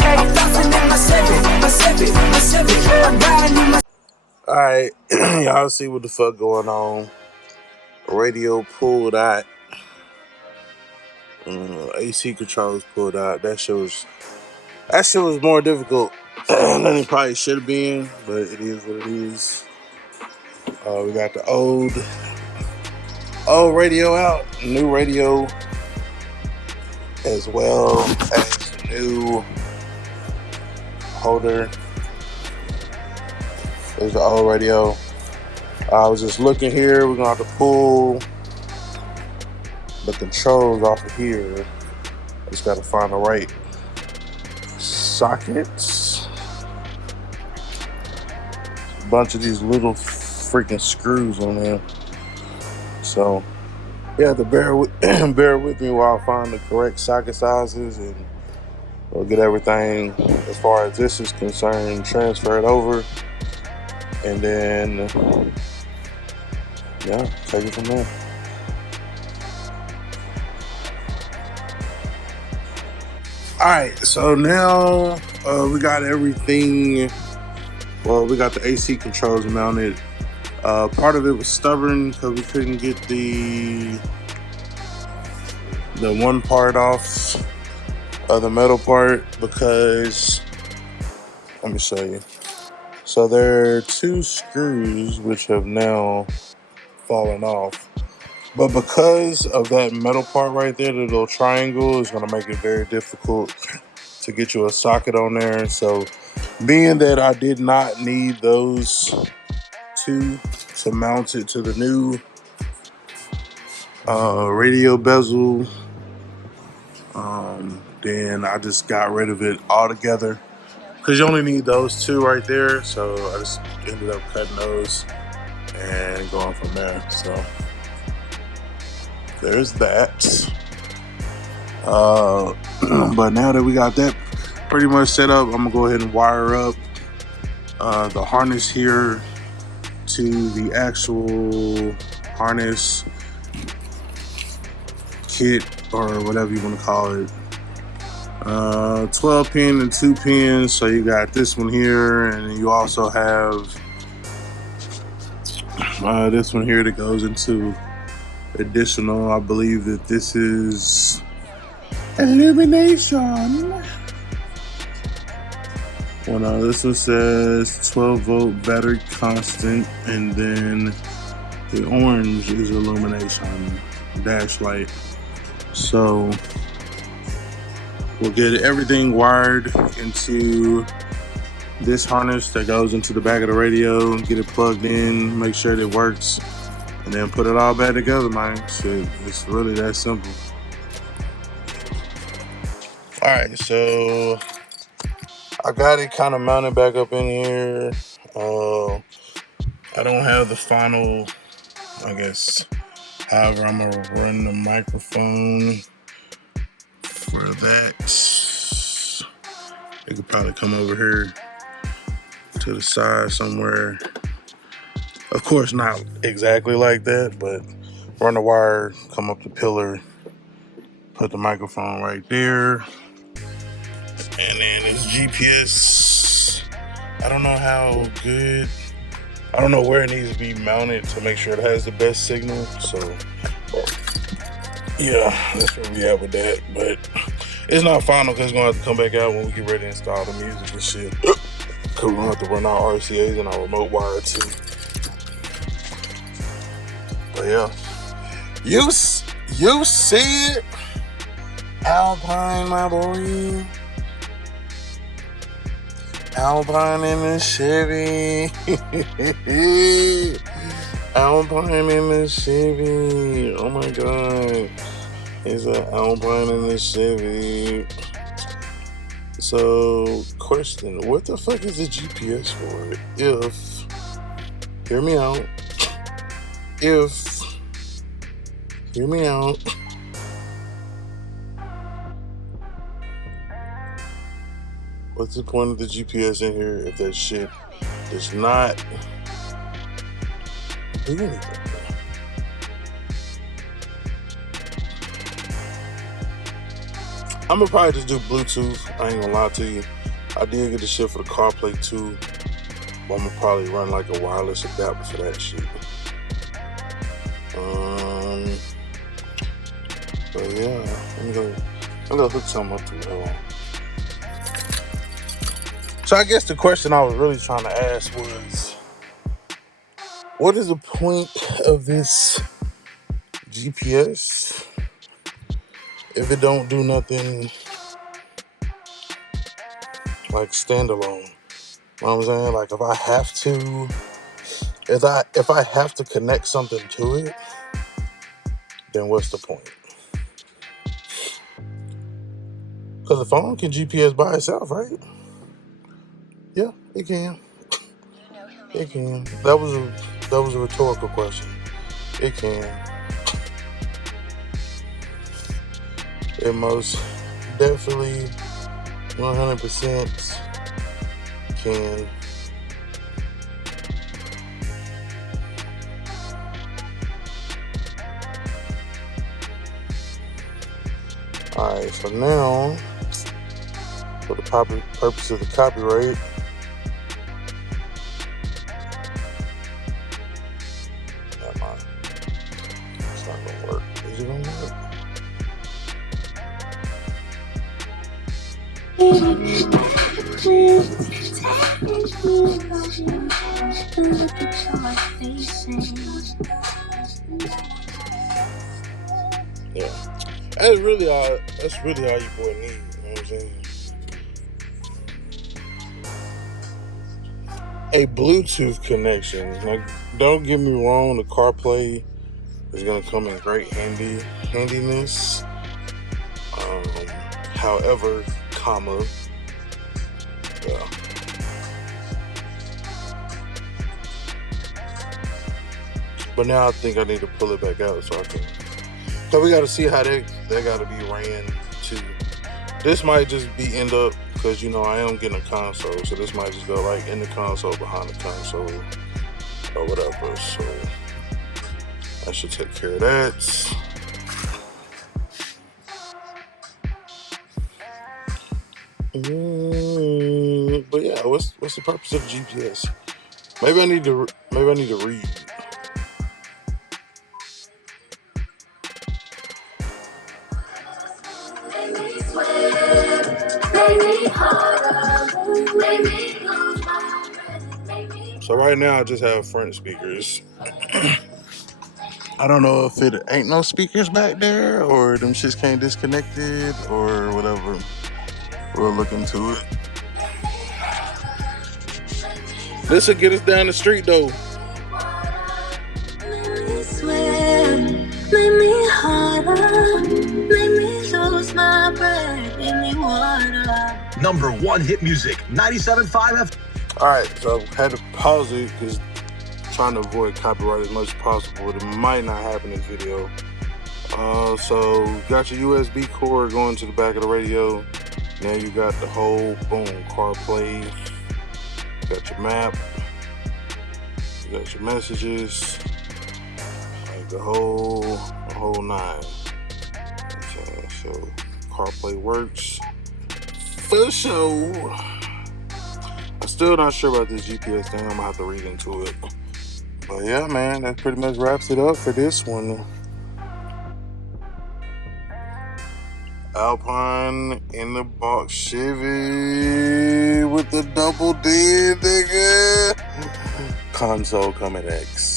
I'm bouncing in my Chevy. I'm riding in my. Alright, y'all see what the fuck going on. Radio pulled out. AC controls pulled out. That shit was more difficult than it probably should have been, but it is what it is. We got the old radio out, new radio, as well as the new holder. There's the old radio. I was just looking here. We're gonna have to pull the controls off of here. Just gotta find the right sockets. A bunch of these little freaking screws on there. So you have to bear with me while I find the correct socket sizes, and we'll get everything as far as this is concerned transferred over, and then take it from there. Alright, so now we got everything. Well, we got the AC controls mounted. Part of it was stubborn because we couldn't get the one part off of the metal part, because let me show you. So there are two screws which have now fallen off. But because of that metal part right there, the little triangle is going to make it very difficult to get you a socket on there. So being that I did not need those two to mount it to the new radio bezel, then I just got rid of it altogether, because you only need those two right there. So I just ended up cutting those and going from there. So there's that. But now that we got that pretty much set up, I'm gonna go ahead and wire up the harness here to the actual harness kit, or whatever you want to call it. 12 pin and 2 pins. So you got this one here, and you also have this one here that goes into additional. I believe that this is illumination. Well, no, this one says 12 volt battery constant, and then the orange is illumination dash light. So we'll get everything wired into this harness that goes into the back of the radio, get it plugged in, make sure it works, and then put it all back together, man. Shit, it's really that simple. Alright, so I got it kind of mounted back up in here. I don't have the final, I guess. However, I'm gonna run the microphone for that. It could probably come over here to the side somewhere. Of course, not exactly like that, but run the wire, come up the pillar, put the microphone right there. And then it's GPS. I don't know how good, I don't know where it needs to be mounted to make sure it has the best signal. So yeah, that's where we at with that. But it's not final, because it's gonna have to come back out when we get ready to install the music and shit. Because we're gonna have to run our RCAs and our remote wire too. But yeah, you see it, Alpine, my boy. Alpine in the Chevy. Alpine in the Chevy. Oh my god. It's an Alpine in the Chevy. So, question, what the fuck is the GPS for? Hear me out. What's the point of the GPS in here if that shit does not do anything? I I'm gonna probably just do Bluetooth. I ain't gonna lie to you. I did get the shit for the CarPlay too, but I'm gonna probably run like a wireless adapter for that shit. But yeah, I'm gonna hook something up to it. Hold on. So I guess the question I was really trying to ask was, what is the point of this GPS if it don't do nothing like standalone? You know what I'm saying? Like if I have to connect something to it, then what's the point? Because the phone can GPS by itself, right? Yeah, it can. It can. That was a rhetorical question. It can. It most definitely 100% can. Alright, so now, for the purpose of the copyright, never mind. It's not gonna work. Is it gonna work? Yeah. That's really all you boy need, you know what I'm saying? A Bluetooth connection. Now, don't get me wrong, the CarPlay is gonna come in great handiness. However, yeah. But now I think I need to pull it back out so I can. So we got to see how that got to be ran too. This might just be end up because I am getting a console, so this might just go like in the console, behind the console, or whatever. So I should take care of that. But yeah, what's the purpose of the GPS? Maybe I need to read. So right now I just have front speakers. I don't know if it ain't no speakers back there or them shits can't disconnected or whatever. We'll look into it. This will get us down the street though. Number one hit music, 97.5 F. Alright, so I had to pause it because trying to avoid copyright as much as possible. It might not happen in this video. So got your USB cord going to the back of the radio. Now you got the whole CarPlay. You got your map. You got your messages. Like the whole nine. Okay, so CarPlay works for sure. I'm still not sure about this GPS thing. I'm gonna have to read into it. But yeah, man, that pretty much wraps it up for this one. Alpine in the box Chevy with the double D, nigga. Console coming X.